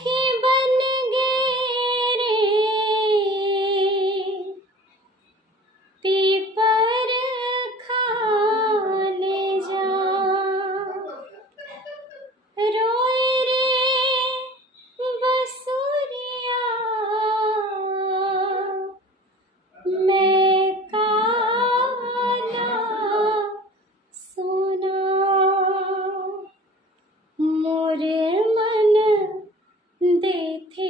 सखी बन गे रे पीपर खाने जा रोए रे बसुरिया मैं काला सोना मोर मन देथे